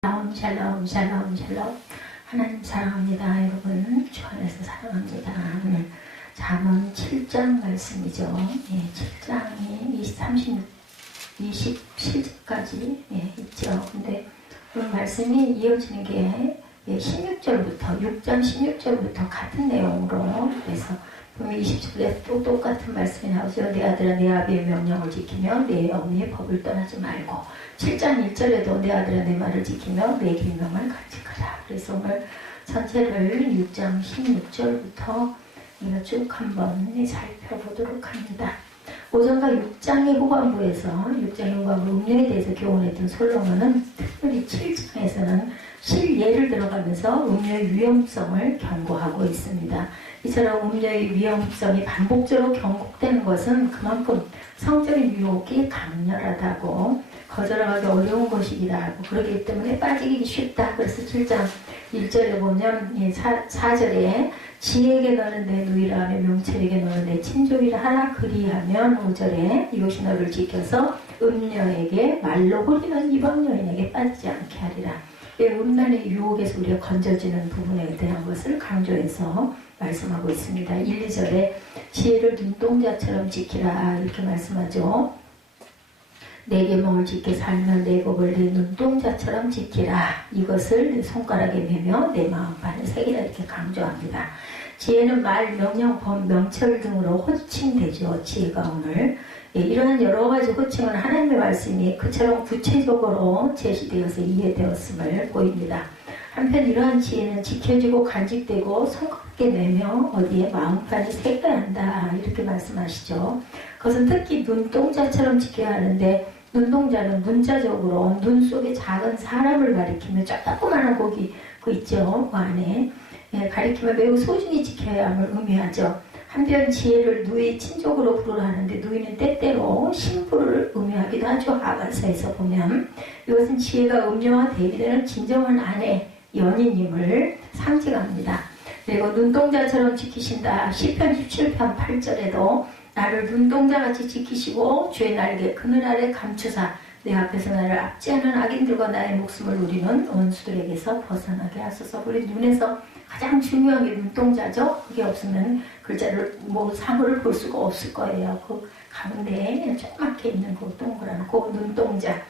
샬롬 샬롬 샬롬 샬롬. 하나님 사랑합니다. 여러분 주 안에서 사랑합니다. 오늘 잠언 7장 말씀이죠. 7장이 27절까지 있죠. 근데 오늘 말씀이 이어지는 게 16절부터 6장 16절부터 같은 내용으로, 그래서 보면 20절에 또 똑같은 말씀이 나오죠. 내 아들아 내 아비의 명령을 지키며 내 어미의 법을 떠나지 말고, 7장 1절에도 내 아들아 내 말을 지키며 내 계명을 간직하라. 그래서 오늘 전체를 6장 16절부터 우리가 쭉 한번 살펴보도록 합니다. 오전과 6장의 후반부에서 6장의 후반부 음료에 대해서 교훈했던 솔로몬은 특별히 7장에서는 실예를 들어가면서 음료의 위험성을 경고하고 있습니다. 이처럼 음료의 위험성이 반복적으로 경고되는 것은 그만큼 성적인 유혹이 강렬하다고, 거절하기 어려운 것이기라고, 그렇기 때문에 빠지기 쉽다. 그래서 7장 1절에 보면 4절에 지혜에게 너는 내 누이라 하며 명철에게 너는 내 친족이라 하라. 그리하면 5절에 이것이 너를 지켜서 음녀에게 말로 홀리는 이방 여인에게 빠지지 않게 하리라. 음란의 유혹에서 우리가 건져지는 부분에 대한 것을 강조해서 말씀하고 있습니다. 1, 2절에 지혜를 눈동자처럼 지키라 이렇게 말씀하죠. 내 계명을 지켜 살면 내 법을 내 눈동자처럼 지키라. 이것을 내 손가락에 매며 내 마음판에 새기라 이렇게 강조합니다. 지혜는 말, 명령, 법, 명철 등으로 호칭되죠. 지혜가 오늘 이러한 여러 가지 호칭은 하나님의 말씀이 그처럼 구체적으로 제시되어서 이해되었음을 보입니다. 한편 이러한 지혜는 지켜지고 간직되고 손가락에 매며 어디에 마음판에 새겨야 한다 이렇게 말씀하시죠. 그것은 특히 눈동자처럼 지켜야 하는데, 눈동자는 문자적으로 눈 속에 작은 사람을 가리키며 조그마한 고기 그 있죠. 그 안에 가리키며 매우 소중히 지켜야 함을 의미하죠. 한편 지혜를 누이 친족으로 부르라 하는데, 누이는 때때로 신부를 의미하기도 하죠. 아가서에서 보면 이것은 지혜가 음녀와 대비되는 진정한 아내, 연인임을 상징합니다. 그리고 눈동자처럼 지키신다. 시편 17편 8절에도 나를 눈동자같이 지키시고 주의 날개 그늘 아래 감추사 내 앞에서 나를 압제하는 악인들과 나의 목숨을 누리는 원수들에게서 벗어나게 하소서. 우리 눈에서 가장 중요한 게 눈동자죠. 그게 없으면 글자를 사물을 볼 수가 없을 거예요. 그 가운데 조그맣게 있는 그 동그란 그 눈동자.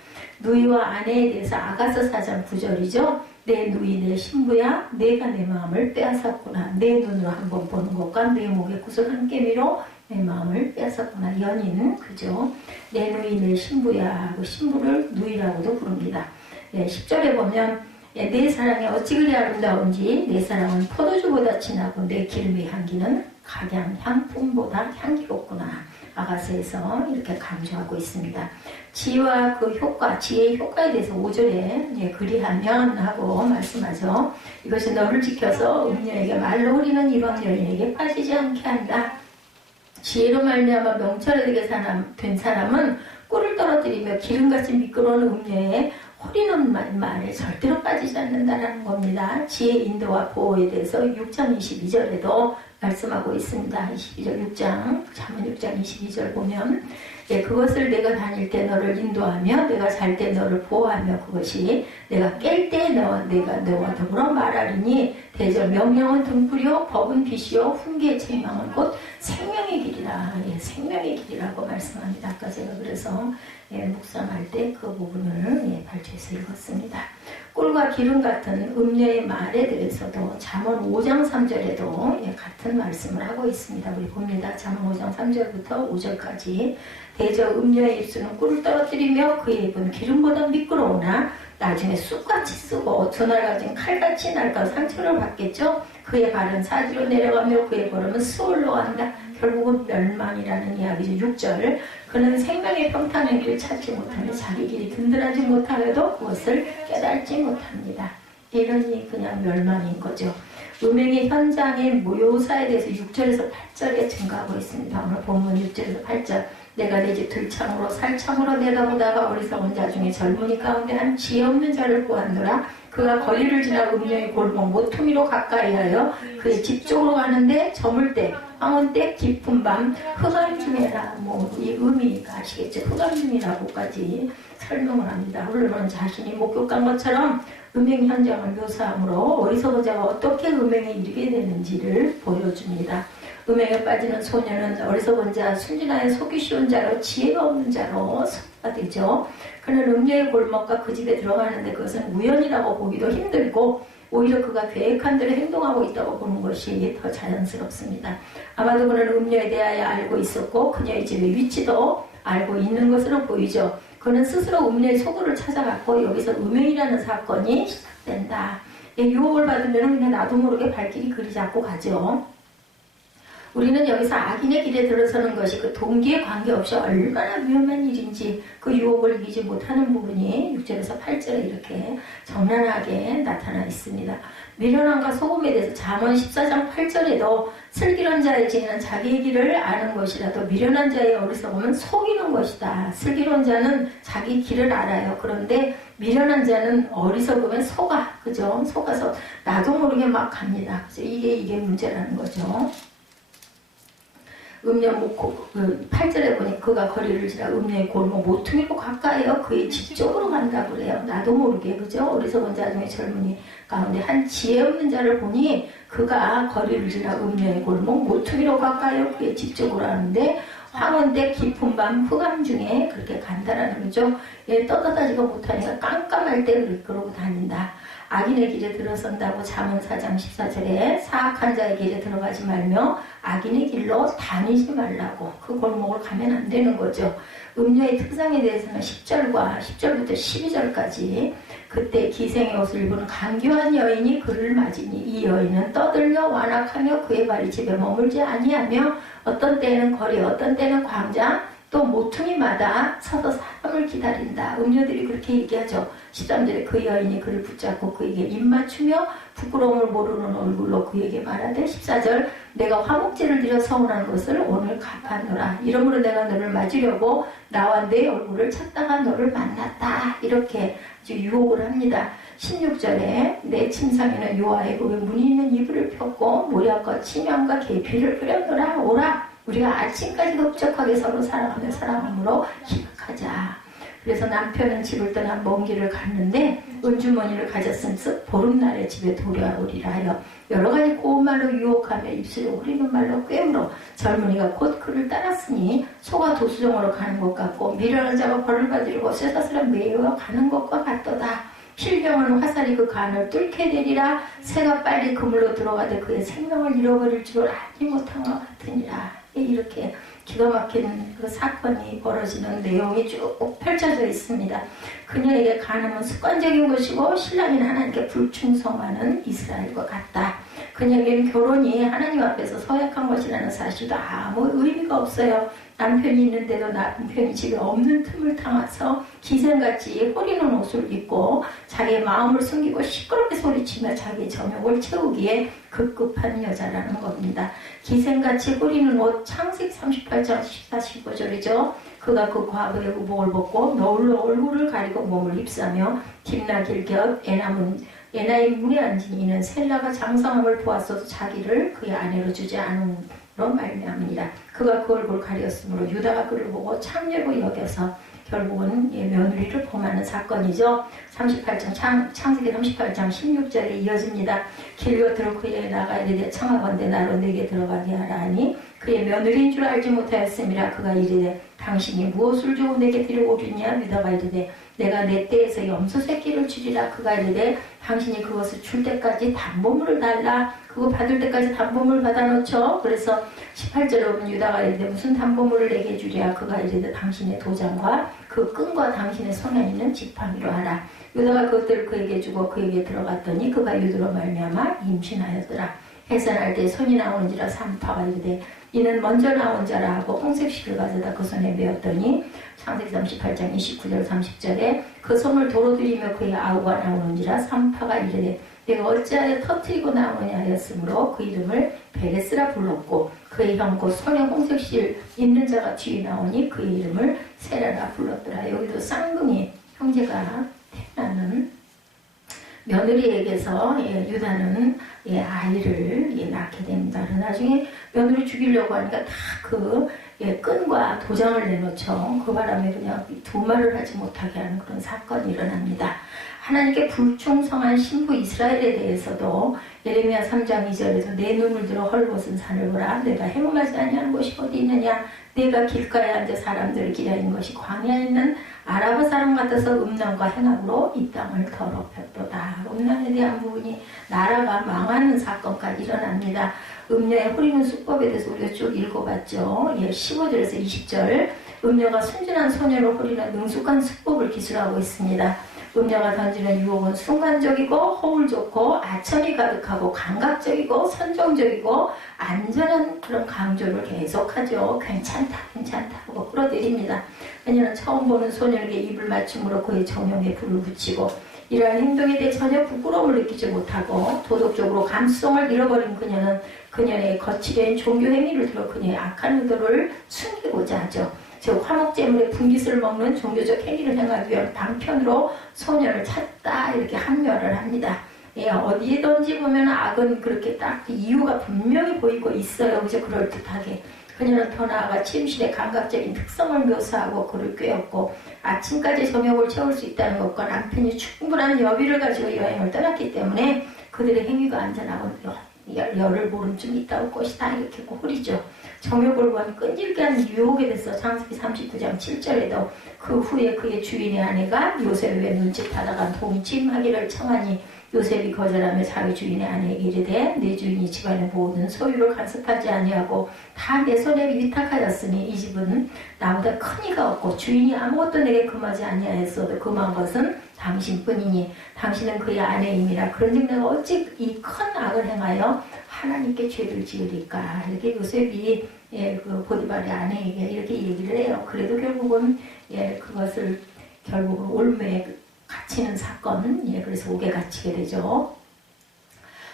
누이와 아내에 대해서 아가서 4장 9절이죠. 내 누이 내 신부야 내가 내 마음을 빼앗았구나. 내 눈으로 한번 보는 것과 내 목의 구슬 한 개미로 내 마음을 빼앗았구나. 연인 그죠. 내 누이 내 신부야 하고 신부를 누이라고도 부릅니다. 10절에 보면 내 사랑이 어찌 그리 아름다운지 내 사랑은 포도주보다 진하고 내 기름의 향기는 각양 향품보다 향기롭구나. 아가서에서 이렇게 강조하고 있습니다. 지혜와 그 효과, 지혜의 효과에 대해서 5절에 그리하면 하고 말씀하죠. 이것이 너를 지켜서 음녀에게 말로 홀리는 이방 여인에게 빠지지 않게 한다. 지혜로 말미암아 명철에게 된 사람은 꿀을 떨어뜨리며 기름같이 미끄러운 음녀에 홀리는 말에 절대로 빠지지 않는다는 겁니다. 지혜의 인도와 보호에 대해서 6장 22절에도 말씀하고 있습니다. 22절 6장, 잠언 6장 22절 보면 그것을 내가 다닐 때 너를 인도하며 내가 잘 때 너를 보호하며 그것이 내가 깰 때 내가 너와 더불어 말하리니 대절 명령은 등불이요 법은 빛이요 훈계의 책망은 곧 생명의 길이라. 생명의 길이라고 말씀합니다. 아까 제가 그래서 묵상할 때 그 부분을 발췌해서 읽었습니다. 꿀과 기름 같은 음녀의 말에 대해서도 잠언 5장 3절에도 같은 말씀을 하고 있습니다. 우리 봅니다. 잠언 5장 3절부터 5절까지 대저 음녀의 입술은 꿀을 떨어뜨리며 그의 입은 기름보다 미끄러우나 나중에 쑥같이 쓰고 두 날 가진 칼같이 날까 상처를 받겠죠. 그의 발은 사지로 내려가며 그의 걸음은 수월로 간다. 결국은 멸망이라는 이야기죠. 6절 그는 생명의 평탄의 길을 찾지 못하며 자기 길이 든든하지 못하여도 그것을 깨달지 못합니다. 이러니 그냥 멸망인 거죠. 음행의 현장의 묘사에 대해서 6절에서 8절에 증가하고 있습니다. 오늘 본문 6절에서 8절 내가 내 집 들창으로 살창으로 내다보다가 어리석은 자 중에 젊은이 가운데 한 지혜 없는 자를 보았노라. 그가 거리를 지나 음녀의 골목 모퉁이로 가까이하여 그의 집 쪽으로 가는데 저물 때 황혼 때 깊은 밤 흑암 중에라. 이 의미가 아시겠죠? 흑암 중이라고까지 설명을 합니다. 물론 자신이 목욕한 것처럼 음행 현장을 묘사하므로 어리석은 자가 어떻게 음행에 이르게 되는지를 보여줍니다. 음행에 빠지는 소녀는 어리석은 자, 순진하여 속이 쉬운 자로 지혜가 없는 자로 소가 되죠. 그는 음녀의 골목과 그 집에 들어가는데 그것은 우연이라고 보기도 힘들고 오히려 그가 계획한 대로 행동하고 있다고 보는 것이 더 자연스럽습니다. 아마도 그는 음녀에 대하여 알고 있었고 그녀의 집의 위치도 알고 있는 것으로 보이죠. 그는 스스로 음녀의 소굴을 찾아갔고 여기서 음행이라는 사건이 시작된다. 유혹을 받으면 그냥 나도 모르게 발길이 그리 잡고 가죠. 우리는 여기서 악인의 길에 들어서는 것이 그 동기에 관계없이 얼마나 위험한 일인지 그 유혹을 이기지 못하는 부분이 6절에서 8절에 이렇게 적나라하게 나타나 있습니다. 미련함과 소금에 대해서 잠언 14장 8절에도 슬기로운 자의 지혜는 자기의 길을 아는 것이라도 미련한 자의 어리석음은 속이는 것이다. 슬기로운 자는 자기 길을 알아요. 그런데 미련한 자는 어리석으면 속아. 그죠? 속아서 나도 모르게 막 갑니다. 그죠? 이게 문제라는 거죠. 음녀 8절에 보니 그가 거리를 지나 음녀의 골목 모퉁이로 가까이요 그의 집 쪽으로 간다고 그래요. 나도 모르게 그죠? 어리석은 자 중에 젊은이 가운데 한 지혜 없는 자를 보니 그가 거리를 지나 음녀의 골목 모퉁이로 가까이요 그의 집 쪽으로 하는데 황혼때 깊은 밤 흑암 중에 그렇게 간다라는 거죠. 얘 떳떳하지가 못하니까 깜깜할 때 그러고 다닌다. 악인의 길에 들어선다고 잠언 4장 14절에 사악한 자의 길에 들어가지 말며 악인의 길로 다니지 말라고 그 골목을 가면 안 되는 거죠. 음녀의 특성에 대해서는 10절부터 12절까지 그때 기생의 옷을 입은 간교한 여인이 그를 맞으니 이 여인은 떠들며 완악하며 그의 발이 집에 머물지 아니하며 어떤 때는 거리 어떤 때는 광장 또 모퉁이마다 서서 사람을 기다린다. 음녀들이 그렇게 얘기하죠. 13절에 그 여인이 그를 붙잡고 그에게 입맞추며 부끄러움을 모르는 얼굴로 그에게 말하되 14절 내가 화목제를 드려 서운한 것을 오늘 갚아노라. 이러므로 내가 너를 맞으려고 나와 내 얼굴을 찾다가 너를 만났다. 이렇게 아주 유혹을 합니다. 16절에 내 침상에는 요아의 굽에 문이 있는 이불을 폈고 모략과 치명과 계피를 끓여노라. 오라. 우리가 아침까지 흡족하게 서로 사랑하며 사랑함으로 희극하자. 그래서 남편은 집을 떠나 먼 길을 갔는데 은주머니를 가졌은즉 보름날에 집에 돌아오리라 하여 여러 가지 고운 말로 유혹하며 입술에 오리는 말로 꿰물어 젊은이가 곧 그를 따랐으니 소가 도수정으로 가는 것 같고 미련한 자가 벌을 받으려고 쇠사슬은 매어 가는 것과 같도다. 필경은 화살이 그 간을 뚫게 되리라. 새가 빨리 그물로 들어가되 그의 생명을 잃어버릴 줄 알지 못한 것 같으니라. 이렇게 기가 막힌 그 사건이 벌어지는 내용이 쭉 펼쳐져 있습니다. 그녀에게 간음은 습관적인 것이고 신랑인 하나님께 불충성하는 이스라엘과 같다. 그녀에게는 결혼이 하나님 앞에서 서약한 것이라는 사실도 아무 의미가 없어요. 남편이 있는데도 남편이 집에 없는 틈을 타서 기생같이 허리는 옷을 입고 자기의 마음을 숨기고 시끄럽게 소리치며 자기의 정욕을 채우기에 급급한 여자라는 겁니다. 기생같이 허리는 옷 창세기 38장 14, 15절이죠. 그가 그 과부의 의복을 벗고 너울로 얼굴을 가리고 몸을 휩싸며 딥나길 곁 에나의 문에 앉은 이는 셀라가 장성함을 보았어도 자기를 그의 아내로 주지 않음으로 말미암으니라. 그가 그 얼굴을 가렸으므로 유다가 그를 보고 창녀로 여겨서 결국은 며느리를 범하는 사건이죠. 창세기 38장 16절에 이어집니다. 길 곁으로 그에게 나가 이르되 청하건대 나로 내게 들어가게 하라 하니 그의 며느리인 줄 알지 못하였음이라. 그가 이르되 당신이 무엇을 주고 내게 데려오리냐. 유다가 이르되 내가 내 떼에서 염소 새끼를 주리라. 그가 이르되 당신이 그것을 줄 때까지 담보물을 달라. 그거 받을 때까지 담보물 받아놓죠. 그래서 18절에 보면 유다가 이르되 무슨 담보물을 내게 주랴. 그가 이르되 당신의 도장과 그 끈과 당신의 손에 있는 지팡이로 하라. 유다가 그것들을 그에게 주고 그에게 들어갔더니 그가 유다로 말미암아 임신하였더라. 해산할 때 손이 나오는지라 산파가 이르되 이는 먼저 나온 자라 하고 홍색실을 가져다 그 손에 메었더니 창세기 38장 29절 30절에 그 손을 도로 들이며 그의 아우가 나오는지라 산파가 이르되 내가 어찌하여 터뜨리고 나오느냐 하였으므로 그 이름을 베레스라 불렀고 그의 형 곧 손에 홍색실 있는 자가 뒤에 나오니 그의 이름을 세라라 불렀더라. 여기도 쌍둥이 형제가 태어나는 며느리에게서 유다는 아이를 낳게 됩니다. 나중에 며느리 죽이려고 하니까 다 그 끈과 도장을 내놓죠. 그 바람에 그냥 두 말을 하지 못하게 하는 그런 사건이 일어납니다. 하나님께 불충성한 신부 이스라엘에 대해서도 예레미야 3장 2절에서 내 눈을 들어 헐벗은 산을 보라. 내가 행음하지 아니하는 곳이 어디 있느냐. 내가 길가에 앉아 사람들을 기다리는 것이 광야에 있는 아라바 사람 같아서 음란과 행악으로 이 땅을 더럽혔도다. 음란에 대한 부분이 나라가 망하는 사건까지 일어납니다. 음녀의 호리는 수법에 대해서 우리가 쭉 읽어봤죠. 15절에서 20절. 음녀가 순진한 소녀를 호리는 능숙한 수법을 기술하고 있습니다. 음녀가 던지는 유혹은 순간적이고 허울 좋고 아첨이 가득하고 감각적이고 선정적이고 안전한 그런 강조를 계속하죠. 괜찮다 하고 끌어들입니다. 왜냐하면 처음 보는 소녀에게 입을 맞춤으로 그의 정욕에 불을 붙이고 이러한 행동에 대해 전혀 부끄러움을 느끼지 못하고 도덕적으로 감수성을 잃어버린 그녀는 그녀의 거칠은 종교 행위를 들어 그녀의 악한 의도를 숨기고자 하죠. 즉 화목제물의 분깃을 먹는 종교적 행위를 행하기 위한 방편으로 소녀를 찾다 이렇게 합류를 합니다. 어디에든지 보면 악은 그렇게 딱 이유가 분명히 보이고 있어요. 그죠? 그럴듯하게. 그녀는 더 나아가 침실의 감각적인 특성을 묘사하고 그를 꿰었고 아침까지 정욕을 채울 수 있다는 것과 남편이 충분한 여비를 가지고 여행을 떠났기 때문에 그들의 행위가 안전하고 열을 모른 좀 있다올 것이다 이렇게 꼬리죠. 정욕을 구한 끈질게 하는 유혹에 대해서 창세기 39장 7절에도 그 후에 그의 주인의 아내가 요셉의 눈짓하다가 동침하기를 청하니 요셉이 거절하며 자기 주인의 아내에게 이르되 내 주인이 집안의 모든 소유를 간섭하지 아니하고 다 내 손에 위탁하였으니 이 집은 나보다 큰 이가 없고 주인이 아무것도 내게 금하지 아니하였어도 금한 것은 당신뿐이니 당신은 그의 아내임이라. 그런즉 내가 어찌 이 큰 악을 행하여 하나님께 죄를 지으리까. 이렇게 요셉이 그 보디발의 아내에게 이렇게 얘기를 해요. 그래도 결국은 그것을 결국은 올매에 갇히는 사건, 그래서 옥에 갇히게 되죠.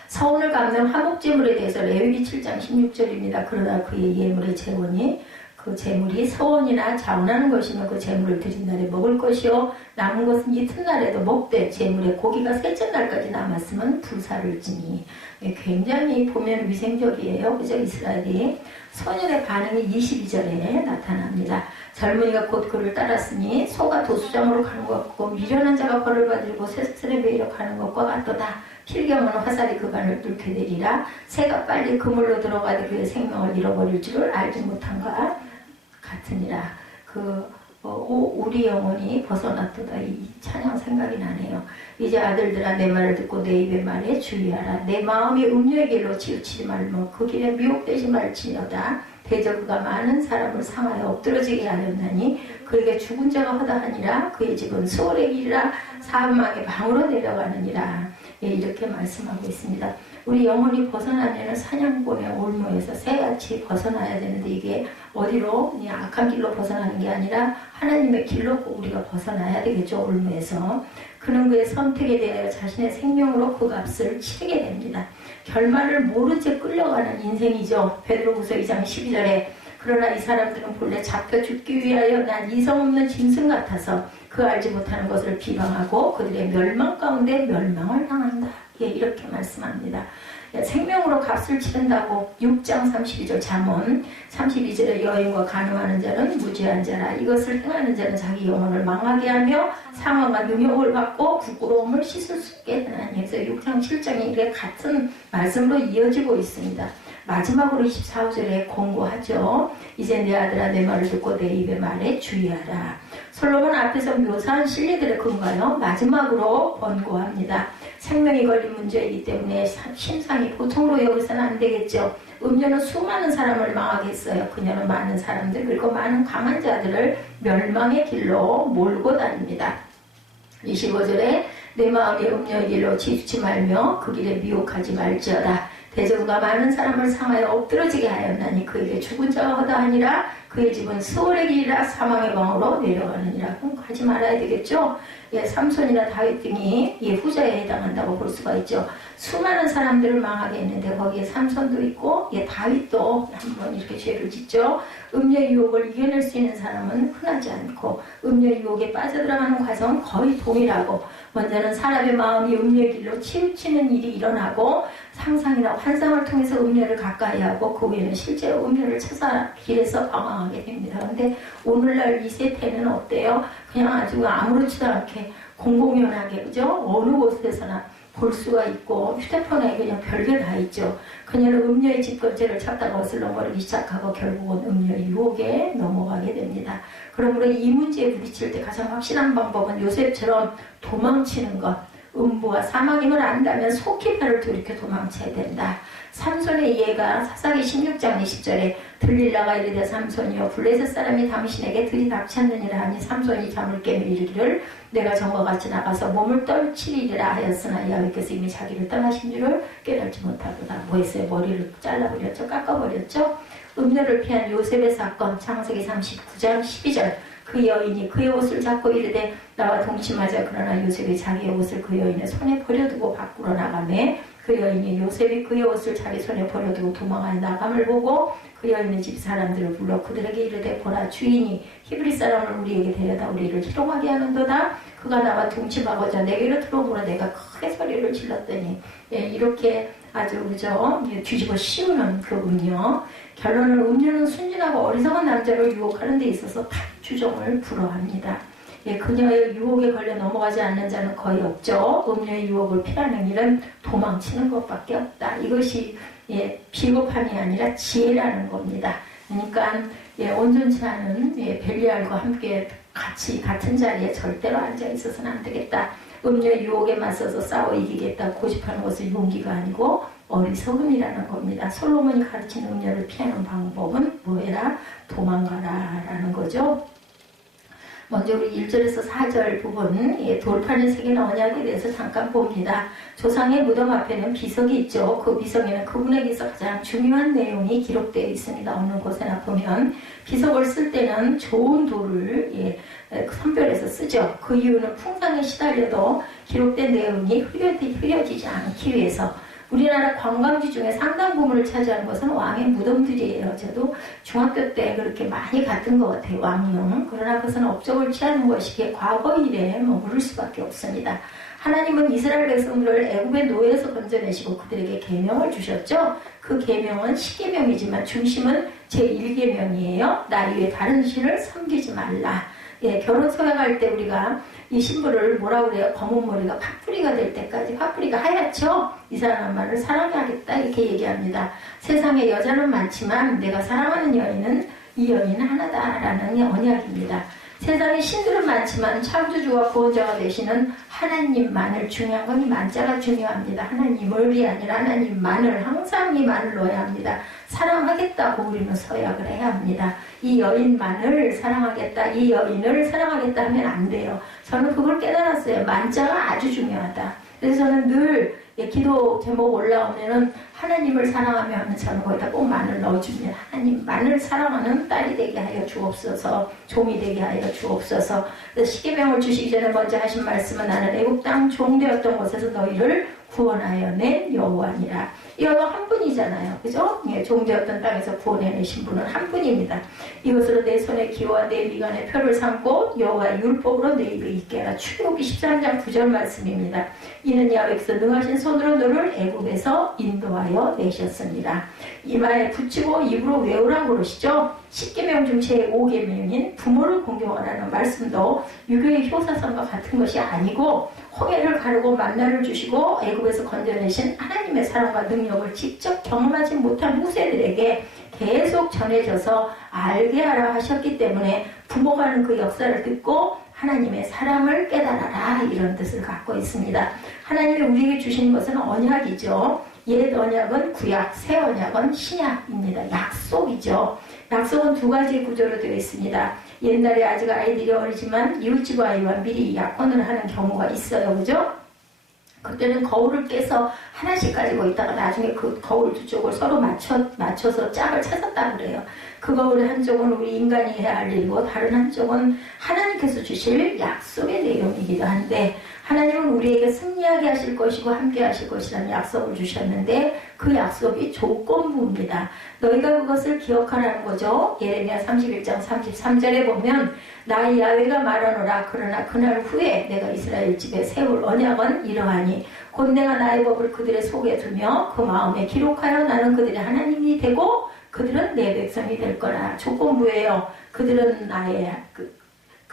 서운을 갚는 화목제물에 대해서 레위기 7장 16절입니다. 그러나 그의 예물의 재원이 그 재물이 서원이나 자원하는 것이면 그 재물을 드린 날에 먹을 것이요 남은 것은 이튿날에도 먹되 재물의 고기가 셋째 날까지 남았으면 불사를 지니. 굉장히 보면 위생적이에요. 그죠? 이스라엘이. 소년의 반응이 22절에 나타납니다. 젊은이가 곧 그를 따랐으니 소가 도수장으로 가는 것 같고 미련한 자가 벌을 받으려고 새스레 매이러 가는 것과 같도다. 필경은 화살이 그간을 뚫게 되리라. 새가 빨리 그물로 들어가되 그의 생명을 잃어버릴 줄을 알지 못한가 같으니라. 우리 영혼이 벗어났도다. 이 찬양 생각이 나네요. 이제 아들들아 내 말을 듣고 내 입의 말에 주의하라. 내 마음이 음녀의 길로 치우치지 말며 그 길에 미혹되지 말지어다. 대저 그가 많은 사람을 상하여 엎드러지게 하였나니 그에게 죽은 자가 허다하니라. 그의 집은 수월의 길이라 사망의 방으로 내려가느니라. 이렇게 말씀하고 있습니다. 우리 영혼이 벗어나면 사냥꾼의 올무에서 새같이 벗어나야 되는데 이게 어디로 악한 길로 벗어나는 게 아니라 하나님의 길로 우리가 벗어나야 되겠죠. 올무에서. 그는 그의 선택에 대하여 자신의 생명으로 그 값을 치르게 됩니다. 결말을 모른 채 끌려가는 인생이죠. 베드로후서 2장 12절에 그러나 이 사람들은 본래 잡혀 죽기 위하여 난 이성 없는 짐승 같아서 그 알지 못하는 것을 비방하고 그들의 멸망 가운데 멸망을 당한다. 이렇게 말씀합니다. 생명으로 값을 치른다고 6장 32절 잠언 32절에 여인과 간음하는 자는 무죄한 자라. 이것을 행하는 자는 자기 영혼을 망하게 하며 상황과 능욕을 받고 부끄러움을 씻을 수 있게 하나니. 그래서 6장 7장이 이게 같은 말씀으로 이어지고 있습니다. 마지막으로 24절에 공고하죠. 이제 내 아들아 내 말을 듣고 내 입의 말에 주의하라. 솔로몬 앞에서 묘사한 진리들의 근거요. 마지막으로 권고합니다. 생명이 걸린 문제이기 때문에 신상이 보통으로 여기서는 안 되겠죠. 음녀는 수많은 사람을 망하게 했어요. 그녀는 많은 사람들 그리고 많은 강한 자들을 멸망의 길로 몰고 다닙니다. 25절에 내 마음이 음녀의 길로 치우치 말며 그 길에 미혹하지 말지어다. 대저가 많은 사람을 상하여 엎드러지게 하였나니 그에게 죽은 자가 허다하니라. 그의 집은 수월의 길이라 사망의 방으로 내려가느니라. 그럼 가지 말아야 되겠죠. 삼손이나 다윗 등이 후자에 해당한다고 볼 수가 있죠. 수많은 사람들을 망하게 했는데 거기에 삼손도 있고 다윗도 한번 이렇게 죄를 짓죠. 음녀의 유혹을 이겨낼 수 있는 사람은 흔하지 않고 음녀의 유혹에 빠져들어가는 과정은 거의 동일하고 먼저는 사람의 마음이 음녀의 길로 치우치는 일이 일어나고 상상이나 환상을 통해서 음녀를 가까이하고 그 후에는 실제로 음녀를 찾아 길에서 방황하게 됩니다. 그런데 오늘날 이 세태는 어때요? 그냥 아주 아무렇지도 않게 공공연하게, 그죠? 어느 곳에서나 볼 수가 있고, 휴대폰에 그냥 별게 다 있죠. 그녀는 음녀의 집권죄를 찾다가 어슬렁거리기 시작하고 결국은 음녀의 유혹에 넘어가게 됩니다. 그러므로 이 문제에 부딪힐 때 가장 확실한 방법은 요셉처럼 도망치는 것, 음부와 사망임을 안다면 속히 발을 돌이켜 도망쳐야 된다. 삼손의 예가 사사기 16장 20절에 들릴라가 이르되 삼손이여 블레셋 사람이 당신에게 들이닥치 않느니라 하니 삼손이 잠을 깨며 이르기를 내가 전과 같이 나가서 몸을 떨치리라 하였으나 야훼께서 이미 자기를 떠나신 줄을 깨닫지 못하도다. 뭐 했어요? 머리를 잘라버렸죠? 깎아버렸죠? 음녀를 피한 요셉의 사건 창세기 39장 12절 그 여인이 그의 옷을 잡고 이르되 나와 동침하자. 그러나 요셉이 자기의 옷을 그 여인의 손에 버려두고 밖으로 나가매 그 여인이 요셉이 그의 옷을 자기 손에 버려두고 도망하여 나감을 보고 그 여인의 집 사람들을 불러 그들에게 이르되 보라 주인이 히브리 사람을 우리에게 데려다 우리를 희롱하게 하는도다. 그가 나와 동침하고자 내게로 들어오므로 내가 크게 소리를 질렀더니 이렇게 아주 그죠 뒤집어 씌우는 그 음녀. 결론은 음녀는 순진하고 어리석은 남자를 유혹하는 데 있어서 주종을 불허합니다. 그녀의 유혹에 걸려 넘어가지 않는 자는 거의 없죠. 음녀의 유혹을 피하는 일은 도망치는 것밖에 없다. 이것이 비겁함이 아니라 지혜라는 겁니다. 그러니까 온전치 않은 벨리알과 함께 같이 같은 자리에 절대로 앉아 있어서는 안 되겠다. 음녀의 유혹에 맞서서 싸워 이기겠다 고집하는 것은 용기가 아니고 어리석음이라는 겁니다. 솔로몬이 가르친 음녀를 피하는 방법은 뭐해라? 도망가라 라는 거죠. 먼저 우리 1절에서 4절 부분 돌파는 세계나 언약에 대해서 잠깐 봅니다. 조상의 무덤 앞에는 비석이 있죠. 그 비석에는 그분에게서 가장 중요한 내용이 기록되어 있습니다. 어느 곳에나 보면 비석을 쓸 때는 좋은 돌을 선별해서 쓰죠. 그 이유는 풍상에 시달려도 기록된 내용이 흐려지지 않기 위해서. 우리나라 관광지 중에 상당 부분을 차지하는 것은 왕의 무덤들이에요. 저도 중학교 때 그렇게 많이 갔던 것 같아요. 왕릉. 그러나 그것은 업적을 취하는 것이기에 과거 일에 머무를 수밖에 없습니다. 하나님은 이스라엘 백성들을 애굽의 노예에서 건져내시고 그들에게 계명을 주셨죠. 그 계명은 10계명이지만 중심은 제1계명이에요. 나 이외에 다른 신을 섬기지 말라. 결혼 서약할 때 우리가 이 신부를 뭐라고 그래요? 검은 머리가 팥뿌리가 될 때까지, 팥뿌리가 하얗죠? 이 사람만을 사랑하겠다 이렇게 얘기합니다. 세상에 여자는 많지만 내가 사랑하는 여인은 이 여인은 하나다라는 언약입니다. 세상에 신들은 많지만 창조주와 구원자가 되시는 하나님만을, 중요한 건 이 만자가 중요합니다. 하나님을이 아니라 하나님만을, 항상 이 만을 넣어야 합니다. 사랑하겠다고 우리는 서약을 해야 합니다. 이 여인만을 사랑하겠다, 이 여인을 사랑하겠다 하면 안 돼요. 저는 그걸 깨달았어요. 만자가 아주 중요하다. 그래서 저는 늘 기도 제목 올라오면은 하나님을 사랑하며 하는 저는 거기다 꼭 만을 넣어줍니다. 하나님만을 사랑하는 딸이 되게 하여 주옵소서, 종이 되게 하여 주옵소서. 십계명을 주시기 전에 먼저 하신 말씀은 나는 애굽 땅 종되었던 곳에서 너희를 구원하여 낸 여호와니라. 여호와 한 분이잖아요. 그죠? 종되었던 땅에서 구원해내신 분은 한 분입니다. 이것으로 내 손의 기호와 내 미간의 표를 삼고 여호와의 율법으로 내 입에 있게 하라. 출애굽기 13장 9절 말씀입니다. 이는 야훼께서 능하신 손으로 너를 애굽에서 인도하여 내셨습니다. 이마에 붙이고 입으로 외우라고 그러시죠. 10계명 중 제5계명인 부모를 공경하라는 말씀도 유교의 효사성과 같은 것이 아니고 홍해를 가르고 만나를 주시고 애굽에서 건져내신 하나님의 사랑과 능력을 직접 경험하지 못한 후세들에게 계속 전해져서 알게 하라 하셨기 때문에 부모가 하는 그 역사를 듣고 하나님의 사랑을 깨달아라 이런 뜻을 갖고 있습니다. 하나님이 우리에게 주신 것은 언약이죠. 옛 언약은 구약, 새 언약은 신약입니다. 약속이죠. 약속은 두 가지 구조로 되어 있습니다. 옛날에 아직 아이들이 어리지만 이웃집 아이와 미리 약혼을 하는 경우가 있어요. 그죠? 그때는 거울을 깨서 하나씩 가지고 있다가 나중에 그 거울 두 쪽을 서로 맞춰서 짝을 찾았다고 그래요. 그 거울의 한쪽은 우리 인간이 해야 할 일이고 다른 한쪽은 하나님께서 주실 약속의 내용이기도 한데 하나님은 우리에게 승리하게 하실 것이고 함께 하실 것이라는 약속을 주셨는데 그 약속이 조건부입니다. 너희가 그것을 기억하라는 거죠. 예레미야 31장 33절에 보면 나 야훼가 말하노라. 그러나 그날 후에 내가 이스라엘 집에 세울 언약은 이러하니 곧 내가 나의 법을 그들의 속에 두며 그 마음에 기록하여 나는 그들의 하나님이 되고 그들은 내 백성이 될 거라. 조건부예요. 그들은 나의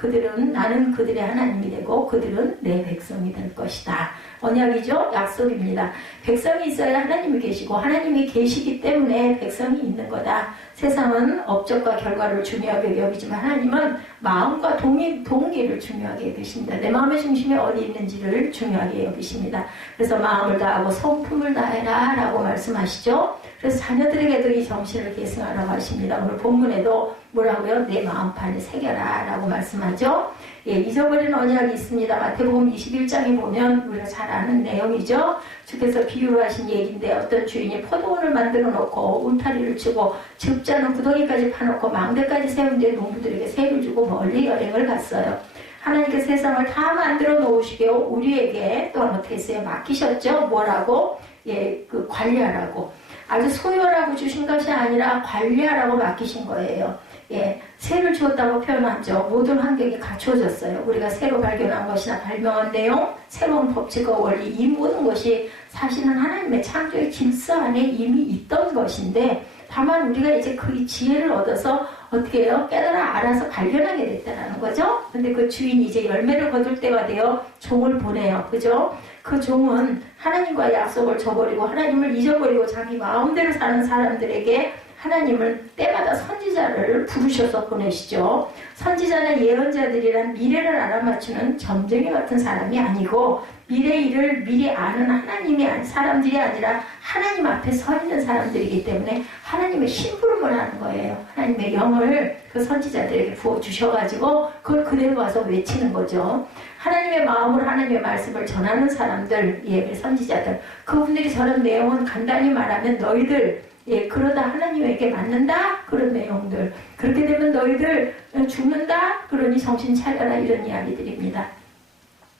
그들은 나는 그들의 하나님이 되고 그들은 내 백성이 될 것이다. 언약이죠? 약속입니다. 백성이 있어야 하나님이 계시고 하나님이 계시기 때문에 백성이 있는 거다. 세상은 업적과 결과를 중요하게 여기지만 하나님은 마음과 동기를 중요하게 여기십니다. 내 마음의 중심이 어디 있는지를 중요하게 여기십니다. 그래서 마음을 다하고 성품을 다해라 라고 말씀하시죠. 그래서 자녀들에게도 이 정신을 계승하라고 하십니다. 오늘 본문에도 뭐라고요? 내 마음판에 새겨라 라고 말씀하죠. 예, 잊어버린 언약이 있습니다. 마태복음 21장에 보면 우리가 잘 아는 내용이죠. 주께서 비유로 하신 얘기인데 어떤 주인이 포도원을 만들어 놓고 울타리를 치고 즙자는 구덩이까지 파놓고 망대까지 세운 뒤에 농부들에게 세를 주고 멀리 여행을 갔어요. 하나님께서 세상을 다 만들어 놓으시게 우리에게 또한 어떻게 했어요? 맡기셨죠? 뭐라고? 예, 관리하라고. 아주 소유하라고 주신 것이 아니라 관리하라고 맡기신 거예요. 예, 새를 주었다고 표현하죠. 모든 환경이 갖춰졌어요. 우리가 새로 발견한 것이나 발명한 내용, 새로운 법칙과 원리, 이 모든 것이 사실은 하나님의 창조의 질서 안에 이미 있던 것인데 다만 우리가 이제 그 지혜를 얻어서 어떻게 해요? 깨달아 알아서 발견하게 됐다는 거죠. 근데 그 주인이 이제 열매를 거둘 때가 되어 종을 보내요. 그죠? 그 종은 하나님과의 약속을 저버리고 하나님을 잊어버리고 자기 마음대로 사는 사람들에게 하나님을 때마다 선지자를 부르셔서 보내시죠. 선지자는 예언자들이란 미래를 알아맞추는 점쟁이 같은 사람이 아니고 미래 일을 미리 아는 하나님이 사람들이 아니라 하나님 앞에 서 있는 사람들이기 때문에 하나님의 심부름을 하는 거예요. 하나님의 영을 그 선지자들에게 부어주셔가지고 그걸 그대로 와서 외치는 거죠. 하나님의 마음으로 하나님의 말씀을 전하는 사람들, 예, 선지자들, 그분들이 저런 내용은 간단히 말하면 너희들 예, 그러다 하나님에게 맞는다? 그런 내용들. 그렇게 되면 너희들 죽는다? 그러니 정신 차려라 이런 이야기들입니다.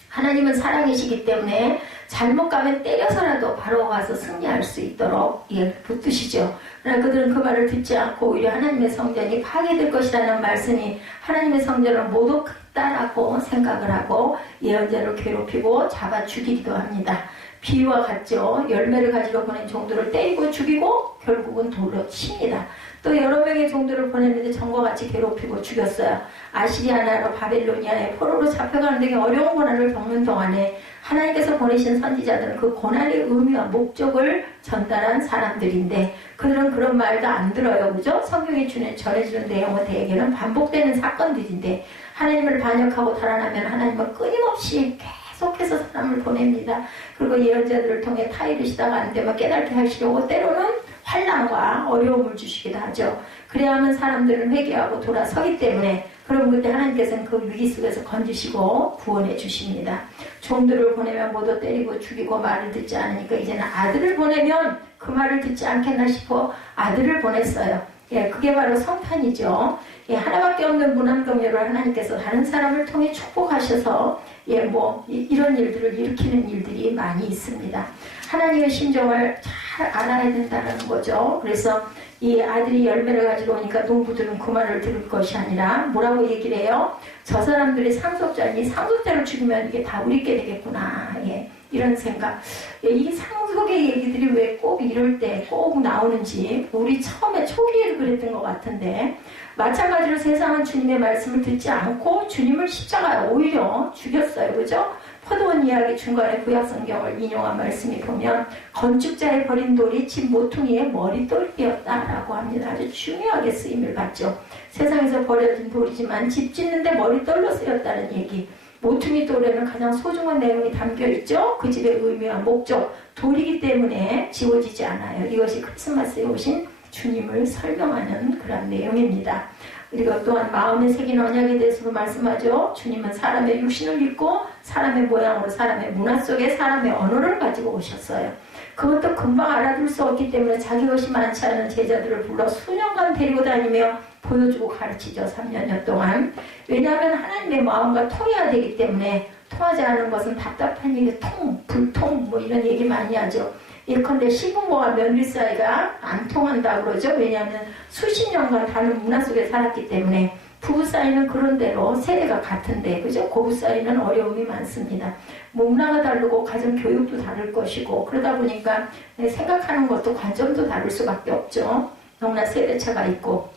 하나님은 살아계시기 때문에 잘못 가면 때려서라도 바로 와서 승리할 수 있도록 예, 붙드시죠. 그러나 그들은 그 말을 듣지 않고 오히려 하나님의 성전이 파괴될 것이라는 말씀이 하나님의 성전을 모독했다라고 생각을 하고 예언자를 괴롭히고 잡아 죽이기도 합니다. 비유와 같죠. 열매를 가지러 보낸 종들을 때리고 죽이고 결국은 돌로 칩니다. 또 여러 명의 종들을 보냈는데 전과 같이 괴롭히고 죽였어요. 아시리아 나라 바벨로니아의 포로로 잡혀가는 등의 어려운 고난을 겪는 동안에 하나님께서 보내신 선지자들은 그 고난의 의미와 목적을 전달한 사람들인데 그들은 그런 말도 안 들어요. 그죠? 성경에 전해주는 내용은 대개는 반복되는 사건들인데 하나님을 반역하고 달아나면 하나님은 끊임없이 계속해서 사람을 보냅니다. 그리고 예언자들을 통해 타이르시다가 안 되면 깨닫게 하시려고 때로는 환난과 어려움을 주시기도 하죠. 그래야만 사람들은 회개하고 돌아서기 때문에 그럼 그때 하나님께서는 그 위기 속에서 건지시고 구원해 주십니다. 종들을 보내면 모두 때리고 죽이고 말을 듣지 않으니까 이제는 아들을 보내면 그 말을 듣지 않겠나 싶어 아들을 보냈어요. 예, 그게 바로 성탄이죠. 예, 하나밖에 없는 무난동료를 하나님께서 다른 사람을 통해 축복하셔서 예, 이런 일들을 일으키는 일들이 많이 있습니다. 하나님의 심정을 잘 알아야 된다는 거죠. 그래서 이 아들이 열매를 가지러 오니까 농부들은 그 말을 들을 것이 아니라 뭐라고 얘기를 해요? 저 사람들이 상속자니 상속자를 죽이면 이게 다 우리께 되겠구나. 예, 이런 생각. 예, 이 상속의 얘기들이 왜 꼭 이럴 때 꼭 나오는지 우리 처음에 초기에도 그랬던 것 같은데 마찬가지로 세상은 주님의 말씀을 듣지 않고 주님을 십자가에 오히려 죽였어요. 그죠? 포도원 이야기 중간에 구약성경을 인용한 말씀이 보면 건축자의 버린 돌이 집 모퉁이의 머릿돌이었다라고 합니다. 아주 중요하게 쓰임을 받죠. 세상에서 버려진 돌이지만 집 짓는데 머릿돌로 쓰였다는 얘기. 모퉁이 돌에는 가장 소중한 내용이 담겨있죠. 그 집의 의미와 목적, 돌이기 때문에 지워지지 않아요. 이것이 크리스마스에 오신 주님을 설명하는 그런 내용입니다. 그리고 또한 마음에 새긴 언약에 대해서도 말씀하죠. 주님은 사람의 육신을 입고 사람의 모양으로 사람의 문화 속에 사람의 언어를 가지고 오셨어요. 그것도 금방 알아둘 수 없기 때문에 자기 것이 많지 않은 제자들을 불러 수년간 데리고 다니며 보여주고 가르치죠. 3년여 동안. 왜냐하면 하나님의 마음과 통해야 되기 때문에 통하지 않은 것은 답답한 얘기, 불통 이런 얘기 많이 하죠. 예컨대 시부모와 며느리 사이가 안 통한다고 그러죠. 왜냐하면 수십 년간 다른 문화 속에 살았기 때문에 부부 사이는 그런 대로 세대가 같은데 그죠? 고부 사이는 어려움이 많습니다. 문화가 다르고 가정 교육도 다를 것이고 그러다 보니까 생각하는 것도 관점도 다를 수밖에 없죠. 너무나 세대차가 있고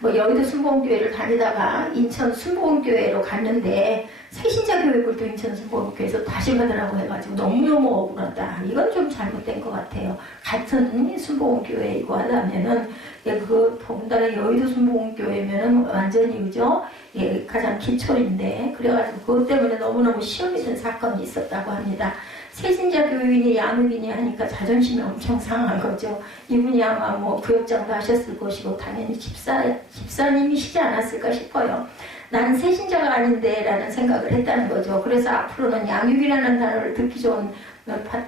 뭐 여의도 순복음교회를 다니다가 인천 순복음교회로 갔는데 새신자 교육을 또 인천 순복음교회에서 다시 받으라고 해가지고 너무너무 억울하다. 이건 좀 잘못된 것 같아요. 같은 순복음교회이고 하다면은 더군다나 여의도 순복음교회면은 완전히 그죠? 예, 가장 기초인데 그래가지고 그것 때문에 너무너무 시험이 든 사건이 있었다고 합니다. 세신자 교육이니 양육이니 하니까 자존심이 엄청 상한 거죠. 이분이 아마 뭐 구역장도 하셨을 것이고 당연히 집사님이시지 않았을까 싶어요. 나는 세신자가 아닌데 라는 생각을 했다는 거죠. 그래서 앞으로는 양육이라는 단어를 듣기 좋은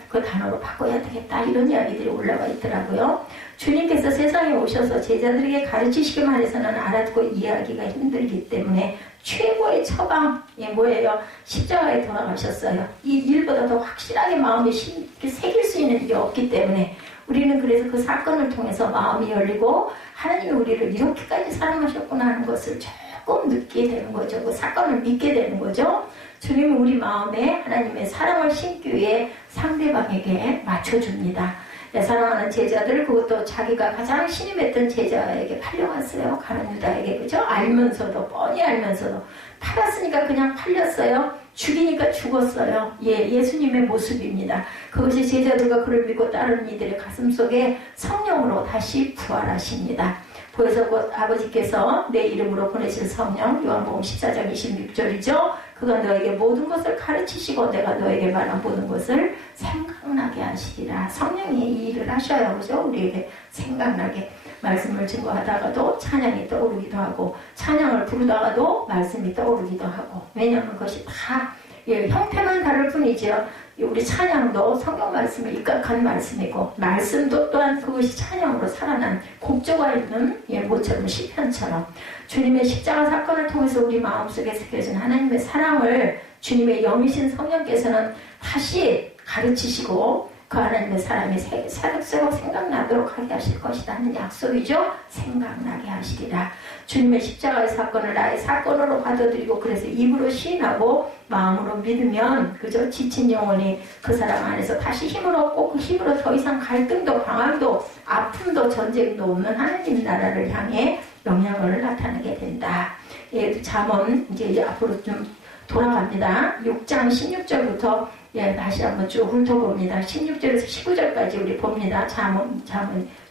그 단어로 바꿔야 되겠다 이런 이야기들이 올라와 있더라고요. 주님께서 세상에 오셔서 제자들에게 가르치시기만 해서는 알아듣고 이해하기가 힘들기 때문에 최고의 처방이 뭐예요? 십자가에 돌아가셨어요. 이 일보다 더 확실하게 마음에 새길 수 있는 일이 없기 때문에 우리는 그래서 그 사건을 통해서 마음이 열리고 하나님이 우리를 이렇게까지 사랑하셨구나 하는 것을 조금 느끼게 되는 거죠. 그 사건을 믿게 되는 거죠. 주님은 우리 마음에 하나님의 사랑을 심기 위해 상대방에게 맞춰줍니다. 사랑하는 제자들, 그것도 자기가 가장 신임했던 제자에게 팔려갔어요. 가룟 유다에게, 그죠? 알면서도, 뻔히 알면서도. 팔았으니까 그냥 팔렸어요. 죽이니까 죽었어요. 예, 예수님의 모습입니다. 그것이 제자들과 그를 믿고 따르는 이들의 가슴 속에 성령으로 다시 부활하십니다. 그래서 곧 아버지께서 내 이름으로 보내실 성령, 요한복음 14장 26절이죠. 그가 너에게 모든 것을 가르치시고 내가 너에게 말한 모든 것을 생각나게 하시리라. 성령이 이 일을 하셔야, 그죠? 우리에게 생각나게. 말씀을 증거하다가도 찬양이 떠오르기도 하고, 찬양을 부르다가도 말씀이 떠오르기도 하고. 왜냐하면 그것이 다 형태만 다를 뿐이죠. 우리 찬양도 성경 말씀을 입각한 말씀이고, 말씀도 또한 그것이 찬양으로 살아난 곡조가 있는 모처럼 시편처럼 주님의 십자가 사건을 통해서 우리 마음속에 새겨진 하나님의 사랑을 주님의 영이신 성령께서는 다시 가르치시고 그 하나님의 사람이 새록새록 생각나도록 하게 하실 것이라는 약속이죠. 생각나게 하시리라. 주님의 십자가의 사건을 나의 사건으로 받아들이고 그래서 입으로 시인하고 마음으로 믿으면 그저 지친 영혼이 그 사람 안에서 다시 힘을 얻고 그 힘으로 더 이상 갈등도 방황도 아픔도 전쟁도 없는 하나님 나라를 향해 영향을 나타내게 된다. 예, 잠언 이제 앞으로 좀 돌아갑니다. 6장 16절부터 다시 한번 쭉 훑어봅니다. 16절에서 19절까지 우리 봅니다. 잠언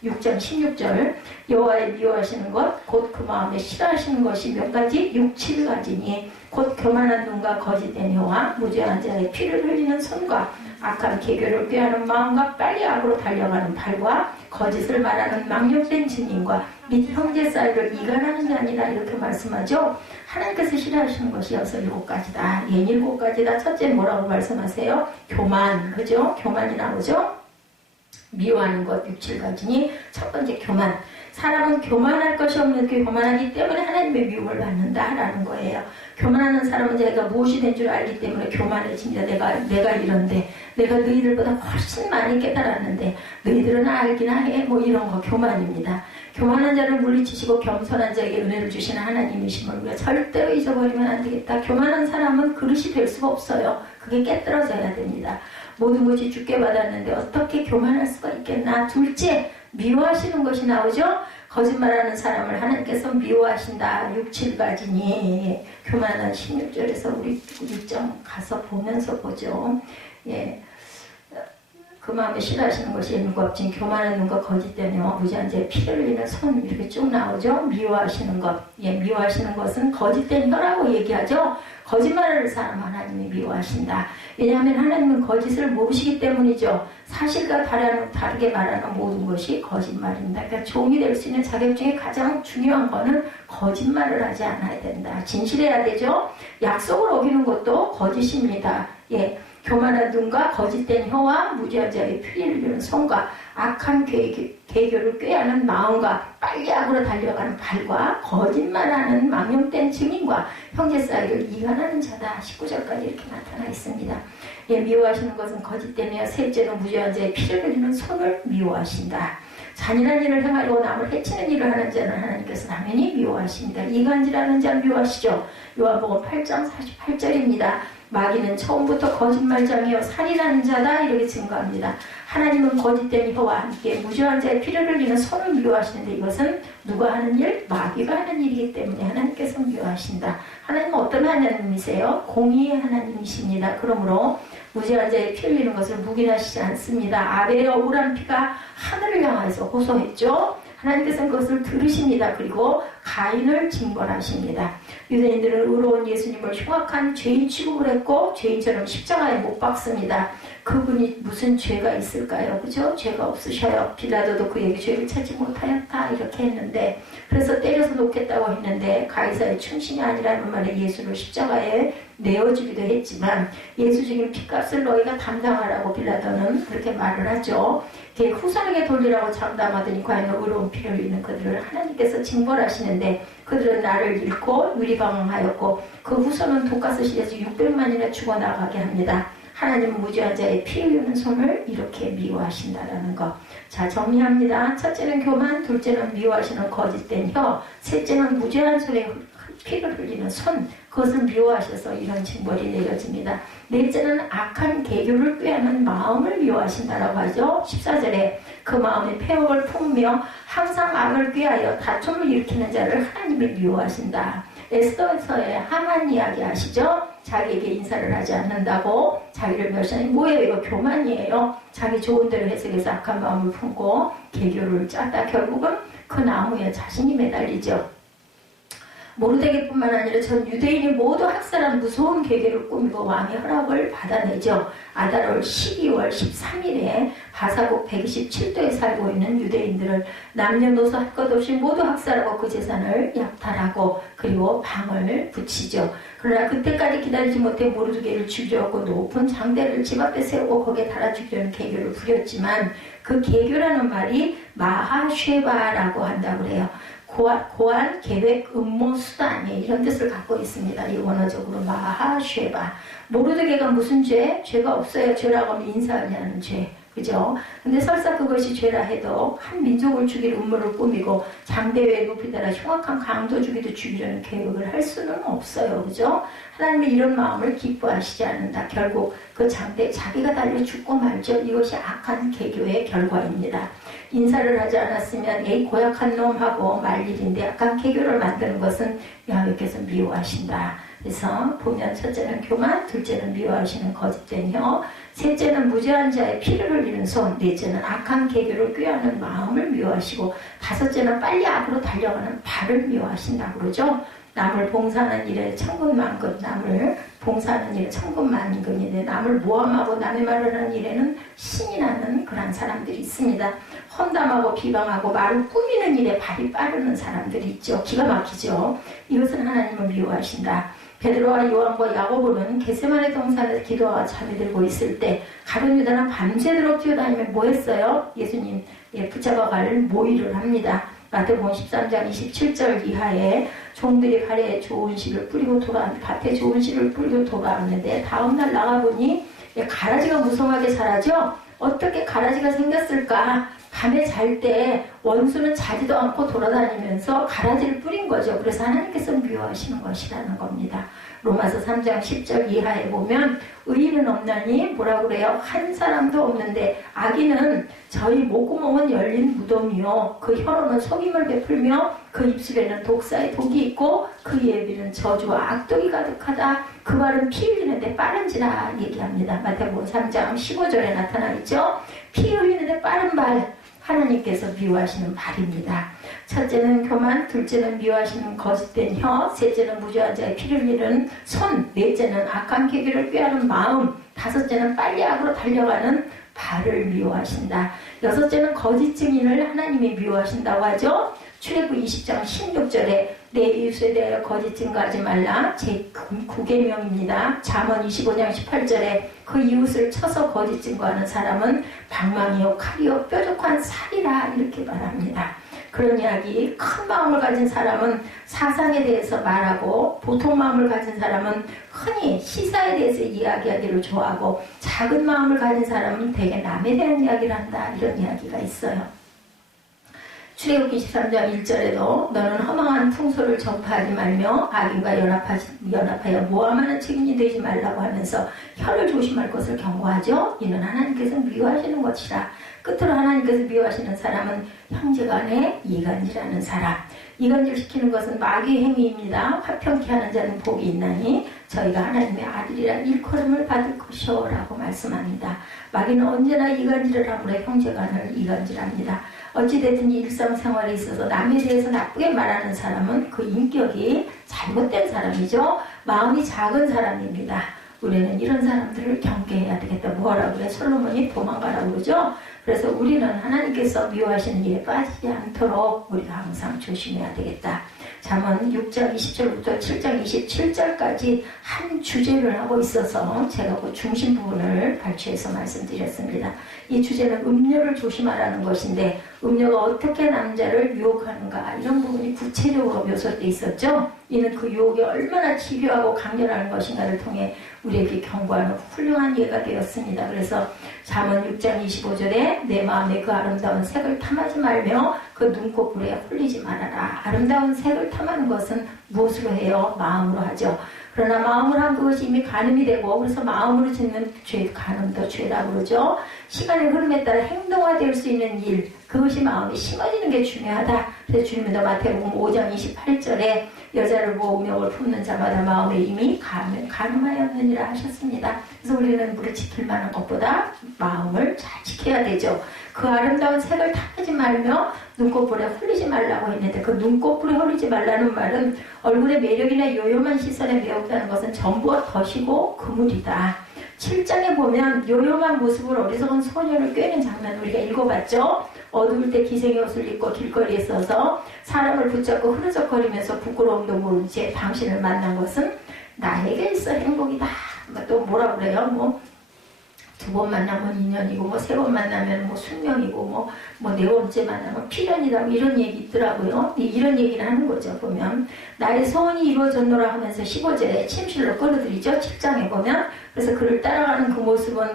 6장 16절. 여호와의 미워하시는 것 곧 그 마음에 싫어하시는 것이 몇 가지? 6, 7가지니 곧 교만한 눈과 거짓된 혀와 무죄한 자의 피를 흘리는 손과 악한 계교를 꾀하는 마음과 빨리 악으로 달려가는 발과 거짓을 말하는 망령된 증인과 및 형제 사이를 이간하는 자니라 이렇게 말씀하죠. 하나님께서 싫어하시는 것이 7가지다. 7가지다. 첫째 뭐라고 말씀하세요? 교만, 그죠? 교만이 나오죠? 미워하는 것 6, 7가지니 첫 번째 교만. 사람은 교만할 것이 없는 그 교만하기 때문에 하나님의 미움을 받는다라는 거예요. 교만하는 사람은 자기가 무엇이 된 줄 알기 때문에 교만해집니다. 내가 이런데, 내가 너희들보다 훨씬 많이 깨달았는데 너희들은 알기나 해. 뭐 이런 거 교만입니다. 교만한 자를 물리치시고 겸손한 자에게 은혜를 주시는 하나님이심을 우리가 절대로 잊어버리면 안 되겠다. 교만한 사람은 그릇이 될 수가 없어요. 그게 깨뜨려져야 됩니다. 모든 것이 주께 받았는데 어떻게 교만할 수가 있겠나. 둘째, 미워하시는 것이 나오죠. 거짓말하는 사람을 하나님께서 미워하신다. 6, 7가지니 교만한 16절에서 우리 좀 가서 보면서 보죠. 예. 그 마음에 싫어하시는 것이 무겁진 교만한 눈과 거짓된 혀와 무죄한 자의 피를 흘리는 손 이렇게 쭉 나오죠. 미워하시는 것. 예, 미워하시는 것은 거짓된 혀라고 얘기하죠. 거짓말을 사람 하나님이 미워하신다. 왜냐하면 하나님은 거짓을 모르시기 때문이죠. 사실과 다르게 말하는 모든 것이 거짓말입니다. 그러니까 종이 될 수 있는 자격 중에 가장 중요한 거는 거짓말을 하지 않아야 된다. 진실해야 되죠. 약속을 어기는 것도 거짓입니다. 예. 교만한 눈과 거짓된 혀와 무죄한 자의 피를 흘리는 손과 악한 계교를 꾀하는 마음과 빨리 악으로 달려가는 발과 거짓말하는 망령된 증인과 형제 사이를 이간하는 자다. 19절까지 이렇게 나타나 있습니다. 예, 미워하시는 것은 거짓된 혀, 셋째로 무죄한 자의 피를 흘리는 손을 미워하신다. 잔인한 일을 행하려고 남을 해치는 일을 하는 자는 하나님께서 당연히 미워하십니다. 이간질하는 자 미워하시죠. 요한복음 8장 48절입니다. 마귀는 처음부터 거짓말장이요 살인하는 자다 이렇게 증거합니다. 하나님은 거짓된 혀와 함께 무죄한 자의 피를 흘리는 손을 미워하시는데 이것은 누가 하는 일? 마귀가 하는 일이기 때문에 하나님께서 미워하신다. 하나님은 어떤 하나님이세요? 공의의 하나님이십니다. 그러므로 무죄한 자의 피 흘리는 것을 묵인하시지 않습니다. 아벨의 억울한 피가 하늘을 향해서 호소했죠. 하나님께서는 그것을 들으십니다. 그리고 가인을 징벌하십니다. 유대인들은 의로운 예수님을 흉악한 죄인 취급을 했고 죄인처럼 십자가에 못 박습니다. 그분이 무슨 죄가 있을까요? 그죠? 죄가 없으셔요. 빌라도도 그에게 죄를 찾지 못하였다 이렇게 했는데 그래서 때려서 놓겠다고 했는데 가이사의 충신이 아니라는 말에 예수를 십자가에 내어주기도 했지만 예수 죽인 핏값을 너희가 담당하라고 빌라도는 그렇게 말을 하죠. 후손에게 돌리라고 장담하더니 과연 의로운 피를 흘리는 그들을 하나님께서 징벌하시는데 그들은 나를 잃고 유리방황하였고 그 후손은 독가스실에서 600만이나 죽어나가게 합니다. 하나님은 무죄한 자의 피 흘리는 손을 이렇게 미워하신다라는 것. 자, 정리합니다. 첫째는 교만, 둘째는 미워하시는 거짓된 혀, 셋째는 무죄한 손에 피를 흘리는 손, 그것을 미워하셔서 이런 징벌이 내려집니다. 넷째는 악한 계교를 꾀하는 마음을 미워하신다라고 하죠. 14절에 그 마음에 폐역을 품으며 항상 악을 꾀하여 다툼을 일으키는 자를 하나님이 미워하신다. 에스더서의 하만 이야기 아시죠? 자기에게 인사를 하지 않는다고 자기를 멸시하니 뭐예요? 이거 교만이에요. 자기 좋은 대로 해석해서 악한 마음을 품고 계교를 짰다. 결국은 그 나무에 자신이 매달리죠. 모르드게뿐만 아니라 전 유대인이 모두 학살한 무서운 계계를 꾸미고 왕의 허락을 받아내죠. 아달월 12월 13일에 바사국 127도에 살고 있는 유대인들을 남녀노소 할 것 없이 모두 학살하고 그 재산을 약탈하고 그리고 방을 붙이죠. 그러나 그때까지 기다리지 못해 모르드게를 죽였고 높은 장대를 집 앞에 세우고 거기에 달아 죽이려는 계교를 부렸지만 그 계교라는 말이 마하쉐바라고 한다고 그래요. 고안, 계획, 음모, 수단이 이런 뜻을 갖고 있습니다. 이 원어적으로 마하쉐바. 모르드게가 무슨 죄? 죄가 없어요. 죄라고 하면 인사하냐는 죄. 그죠? 근데 설사 그것이 죄라 해도 한 민족을 죽일 음모를 꾸미고 장대회에 높이 따라 흉악한 강도주기도 죽이려는 계획을 할 수는 없어요. 그죠? 하나님이 이런 마음을 기뻐하시지 않는다. 결국 그 장대에 자기가 달려 죽고 말죠. 이것이 악한 계교의 결과입니다. 인사를 하지 않았으면 에이 고약한 놈하고 말 일인데 악한 계교를 만드는 것은 여호와께서 미워하신다. 그래서 보면 첫째는 교만, 둘째는 미워하시는 거짓된 혀, 셋째는 무죄한 자의 피를 흘리는 손, 넷째는 악한 계교를 꾀하는 마음을 미워하시고 다섯째는 빨리 악으로 달려가는 발을 미워하신다고 그러죠. 남을 봉사하는 일에 천군만근, 남을 봉사하는 일에 천군만근인데 남을 모함하고 남의 말을 하는 일에는 신이 나는 그런 사람들이 있습니다. 험담하고 비방하고 말을 꾸미는 일에 발이 빠르는 사람들이 있죠. 기가 막히죠. 이것은 하나님을 미워하신다. 베드로와 요한과 야고보는 겟세마네 동산에서 기도하고 잠이 들고 있을 때 가룟 유다는 밤새도록 뛰어다니며 뭐 했어요? 예수님 붙잡아갈 모의를 합니다. 마태복음 13장 27절 이하에 종들이 발에 좋은 씨를 뿌리고 밭에 좋은 씨를 뿌리고 돌아왔는데 다음날 나가보니 가라지가 무성하게 자라죠? 어떻게 가라지가 생겼을까? 밤에 잘 때 원수는 자지도 않고 돌아다니면서 가라지를 뿌린 거죠. 그래서 하나님께서 미워하시는 것이라는 겁니다. 로마서 3장 10절 이하에 보면 의인은 없나니 뭐라고 그래요? 한 사람도 없는데 악인은 저희 목구멍은 열린 무덤이요 그 혀로는 속임을 베풀며 그 입술에는 독사의 독이 있고 그 예비는 저주와 악독이 가득하다. 그 발은 피 흘리는데 빠른지라 얘기합니다. 마태복음 3장 15절에 나타나 있죠. 피 흘리는데 빠른 발, 하나님께서 미워하시는 발입니다. 첫째는 교만, 둘째는 미워하시는 거짓된 혀, 셋째는 무죄한 자의 피를 흘리는 손, 넷째는 악한 계기를 꾀하는 마음, 다섯째는 빨리 악으로 달려가는 발을 미워하신다. 여섯째는 거짓 증인을 하나님이 미워하신다고 하죠. 출애굽 20장 16절에 내 이웃에 대하여 거짓 증거하지 말라. 제9계명입니다. 잠언 25장 18절에 그 이웃을 쳐서 거짓 증거하는 사람은 방망이요 칼이요 뾰족한 살이라 이렇게 말합니다. 그런 이야기, 큰 마음을 가진 사람은 사상에 대해서 말하고 보통 마음을 가진 사람은 흔히 시사에 대해서 이야기하기를 좋아하고 작은 마음을 가진 사람은 대개 남에 대한 이야기를 한다 이런 이야기가 있어요. 출애굽기 13장 1절에도 너는 허망한 풍소를 전파하지 말며 악인과 연합하여 모함하는 책임이 되지 말라고 하면서 혀를 조심할 것을 경고하죠. 이는 하나님께서 미워하시는 것이라. 끝으로 하나님께서 미워하시는 사람은 형제간에 이간질하는 사람. 이간질시키는 것은 마귀의 행위입니다. 화평케 하는 자는 복이 있나니 저희가 하나님의 아들이라 일컬음을 받을 것이오 라고 말씀합니다. 마귀는 언제나 이간질을 하므로 형제간을 이간질합니다. 어찌됐든 일상생활에 있어서 남에 대해서 나쁘게 말하는 사람은 그 인격이 잘못된 사람이죠. 마음이 작은 사람입니다. 우리는 이런 사람들을 경계해야 되겠다. 뭐라고 그래? 솔로몬이 도망가라고 그러죠. 그래서 우리는 하나님께서 미워하시는 일에 빠지지 않도록 우리가 항상 조심해야 되겠다. 잠언 6장 20절부터 7장 27절까지 한 주제를 하고 있어서 제가 그 중심 부분을 발췌해서 말씀드렸습니다. 이 주제는 음료를 조심하라는 것인데 음료가 어떻게 남자를 유혹하는가 이런 부분이 구체적으로 묘사되어 있었죠. 이는 그 유혹이 얼마나 집요하고 강렬한 것인가를 통해 우리에게 경고하는 훌륭한 예가 되었습니다. 그래서 잠언 6장 25절에 내 마음에 그 아름다운 색을 탐하지 말며 그 눈꺼풀에 홀리지 말아라. 아름다운 색을 탐하는 것은 무엇으로 해요? 마음으로 하죠. 그러나 마음으로 한 그것이 이미 간음이 되고 그래서 마음으로 짓는 죄, 간음도 죄라고 그러죠. 시간의 흐름에 따라 행동화될 수 있는 일, 그것이 마음이 심어지는 게 중요하다. 그래서 주님도 마태복음 5장 28절에 여자를 보고 음욕을 품는 자마다 마음에 이미 간음하였느니라 하셨습니다. 그래서 우리는 물을 지킬 만한 것보다 마음을 잘 지켜야 되죠. 그 아름다운 색을 탐하지 말며 눈꺼풀에 홀리지 말라고 했는데 그 눈꺼풀에 홀리지 말라는 말은 얼굴의 매력이나 요염한 시선에 매혹다는 것은 전부가 덫이고 그물이다. 7장에 보면 요염한 모습으로 어리석은 소년을 꿰는 장면 우리가 읽어봤죠. 어두울 때 기생의 옷을 입고 길거리에 서서 사람을 붙잡고 흐느적거리면서 부끄러움도 모른 채 당신을 만난 것은 나에게 있어 행복이다. 또 뭐라 그래요? 두 번 만나면 인연이고 세 번 만나면 숙명이고 네 번째 만나면 필연이다 이런 얘기 있더라고요. 이런 얘기를 하는 거죠. 보면 나의 소원이 이루어졌노라 하면서 15절에 침실로 끌어들이죠. 7장에 보면. 그래서 그를 따라가는 그 모습은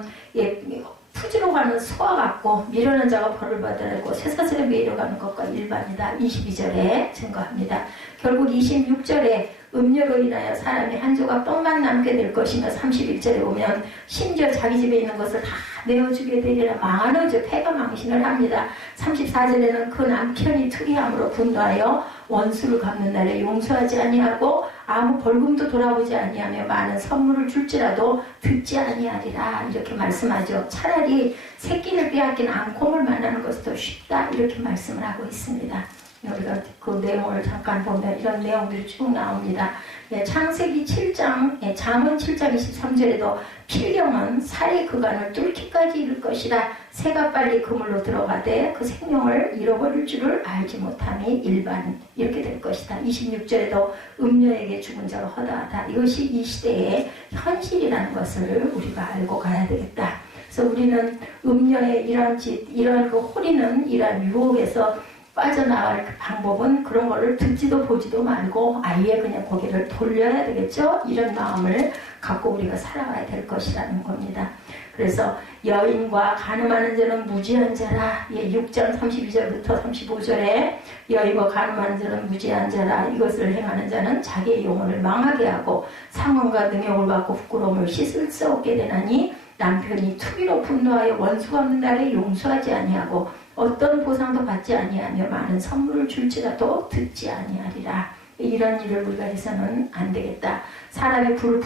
푸지로 가는 소와 같고 미련한 자가 벌을 받아야 하고 쇠사슬에 매려가는 것과 일반이다. 22절에 증거합니다. 결국 26절에 음료로 인하여 사람이 한 조각 떡만 남게 될 것이며 31절에 보면 심지어 자기 집에 있는 것을 다 내어주게 되리라 망하노죠. 패가 망신을 합니다. 34절에는 그 남편이 특이함으로 분노하여 원수를 갚는 날에 용서하지 아니하고 아무 벌금도 돌아보지 아니하며 많은 선물을 줄지라도 듣지 아니하리라 이렇게 말씀하죠. 차라리 새끼를 빼앗긴 앙콤을 만나는 것이 더 쉽다 이렇게 말씀을 하고 있습니다. 우리가 그 내용을 잠깐 보면 이런 내용들이 쭉 나옵니다. 창세기 7장, 잠언 7장 23절에도 필경은 살의 그간을 뚫기까지 이를 것이라 새가 빨리 그물로 들어가되 그 생명을 잃어버릴 줄을 알지 못함이 일반 이렇게 될 것이다. 26절에도 음녀에게 죽은 자가 허다하다. 이것이 이 시대의 현실이라는 것을 우리가 알고 가야 되겠다. 그래서 우리는 음녀의 이러한 그 홀리는 이러한 유혹에서 빠져나갈 방법은 그런 거를 듣지도 보지도 말고 아예 그냥 고개를 돌려야 되겠죠. 이런 마음을 갖고 우리가 살아가야 될 것이라는 겁니다. 그래서 여인과 간음하는 자는 무지한 자라. 6장 32절부터 35절에 여인과 간음하는 자는 무지한 자라. 이것을 행하는 자는 자기의 영혼을 망하게 하고 상황과 능욕을 받고 부끄러움을 씻을 수 없게 되나니 남편이 투기로 분노하여 원수가 없는 날에 용서하지 아니하고 어떤 보상도 받지 아니하며 많은 선물을 줄지라도 듣지 아니하리라. 이런 일을 우리가 해서는 안 되겠다. 사람이 불을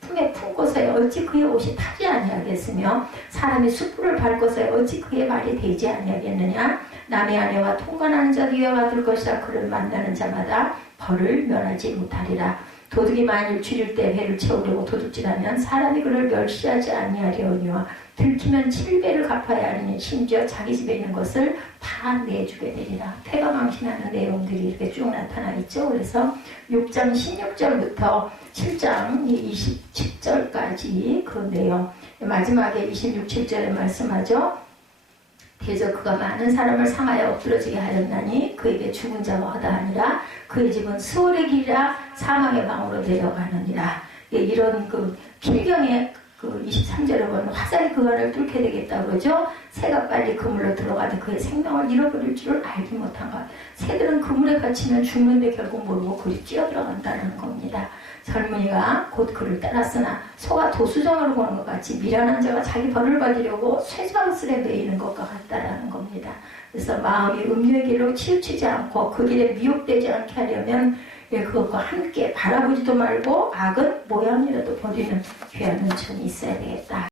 품에 품고서야 어찌 그의 옷이 타지 아니하겠으며 사람이 숯불을 밟고서야 어찌 그의 말이 되지 아니하겠느냐. 남의 아내와 통관하는 자도 이와 같을 것이라. 그를 만나는 자마다 벌을 면하지 못하리라. 도둑이 만일 줄일 때 배를 채우려고 도둑질하면 사람이 그를 멸시하지 아니하려니와 들키면 7배를 갚아야 하리니 심지어 자기 집에 있는 것을 다 내주게 되리라. 패가 망신하는 내용들이 이렇게 쭉 나타나 있죠. 그래서 6장 16절부터 7장 27절까지 그 내용 마지막에 26, 7절에 말씀하죠. 대저 그가 많은 사람을 상하여 엎드러지게 하였나니 그에게 죽은 자가 허다하니라. 그의 집은 수월의 길이라 사망의 방으로 내려가느니라. 이런 그 필경의 그 23절에 보면 화살이 그 안을 뚫게 되겠다 그러죠. 새가 빨리 그물로 들어가도 그의 생명을 잃어버릴 줄을 알지 못한 것. 새들은 그물에 갇히면 죽는데 결국 모르고 그리 뛰어들어간다는 겁니다. 젊은이가 곧 그를 따랐으나 소가 도수정으로 보는 것 같이 미련한 자가 자기 벌을 받으려고 쇠장슬에 매이는 것과 같다라는 겁니다. 그래서 마음이 음료의 길로 치우치지 않고 그 길에 미혹되지 않게 하려면 그것과 함께 바라보지도 말고 악은 모양이라도 버리는 귀한 은총이 있어야 되겠다.